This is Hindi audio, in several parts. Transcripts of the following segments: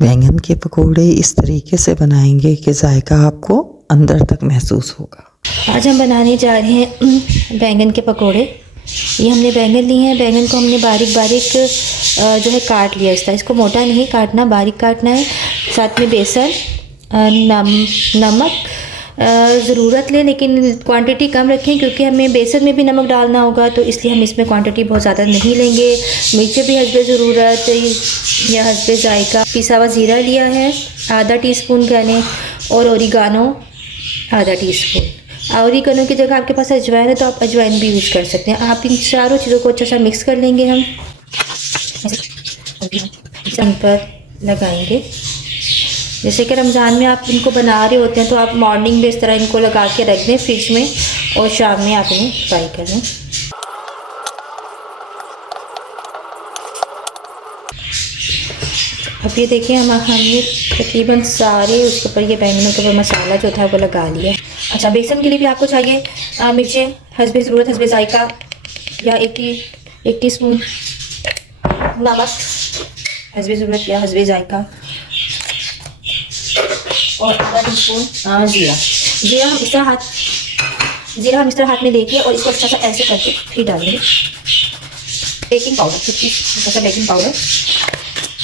बैंगन के पकोड़े इस तरीके से बनाएंगे कि जायका आपको अंदर तक महसूस होगा। आज हम बनाने जा रहे हैं बैंगन के पकोड़े। ये हमने बैंगन लिए हैं। बैंगन को हमने बारीक बारीक जो है काट लिया। इसको मोटा नहीं काटना, बारीक काटना है। साथ में बेसन, नमक ज़रूरत लें लेकिन क्वांटिटी कम रखें क्योंकि हमें बेसन में भी नमक डालना होगा, तो इसलिए हम इसमें क्वांटिटी बहुत ज़्यादा नहीं लेंगे। मिर्चें भी हस्बे ज़रूरत या हस्बे जायका। पिसा हुआ ज़ीरा लिया है आधा टीस्पून कहने, और ओरिगानो आधा टीस्पून। ओरिगानो की जगह आपके पास अजवाइन है तो आप अजवाइन भी यूज़ कर सकते हैं। आप इन चारों चीज़ों को अच्छा सा मिक्स कर लेंगे। हम इन पर लगाएंगे। जैसे कि रमज़ान में आप इनको बना रहे होते हैं तो आप मॉर्निंग में इस तरह इनको लगा के रख दें फ्रिज में, और शाम में आप इन्हें फ्राई कर लें। अब ये देखिए हमने तकरीबन सारे उसके ऊपर ये बैंगनों के ऊपर मसाला जो था वो लगा लिया। अच्छा, बेसन के लिए भी आपको चाहिए मिर्चें हस्बे ज़रूरत, हस्बे जायका, या एक टीस्पून नमक हस्बे ज़रूरत या हस्बे जायका, और आधा टीस्पून जीरा हम इस तरह हाथ में लेके और इसको अच्छा सा ऐसे करके फिर डालेंगे। बेकिंग पाउडर, छोटा सा बेकिंग पाउडर,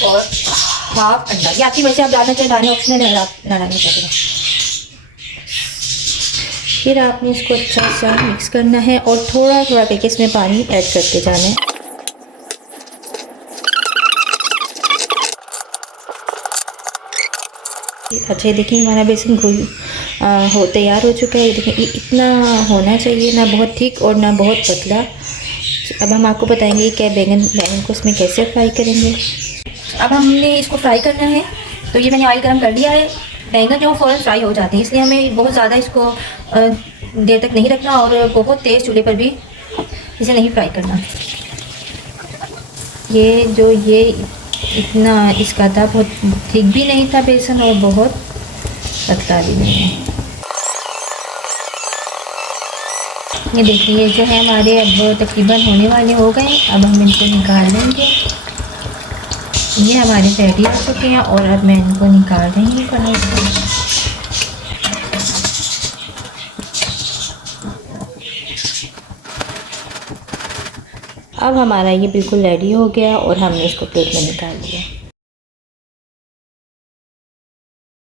और हाफ अंडा। ये आपकी वजह से आप डालना चाहें डालना, ऑप्शनल है, आप ना डालना चाहते। फिर आपने इसको अच्छा सा मिक्स करना है और थोड़ा थोड़ा करके इसमें पानी ऐड करते जाना है। अच्छा, ये देखिए हमारा बेसन तैयार हो चुका है। ये देखिए इतना होना चाहिए, ना बहुत थिक और ना बहुत पतला। अब हम आपको बताएंगे क्या बैंगन को इसमें कैसे फ्राई करेंगे। अब हमने इसको फ्राई करना है, तो ये मैंने ऑयल गर्म कर लिया है। बैंगन जो फ़ौरन फ्राई हो जाते हैं, इसलिए हमें बहुत ज़्यादा इसको देर तक नहीं रखना और बहुत तेज़ चूल्हे पर भी इसे नहीं फ्राई करना। ये इतना इसका था, बहुत थिक भी नहीं था बेसन और बहुत पतला भी नहीं है। ये देखिए जो है हमारे अब तकरीबन होने वाले हो गए। अब हम इनको निकाल लेंगे। ये हमारे रेडी हो चुके हैं और अब मैं इनको निकाल रही हूँ कढ़ाई से। अब हमारा ये बिल्कुल रेडी हो गया और हमने इसको प्लेट में निकाल लिया।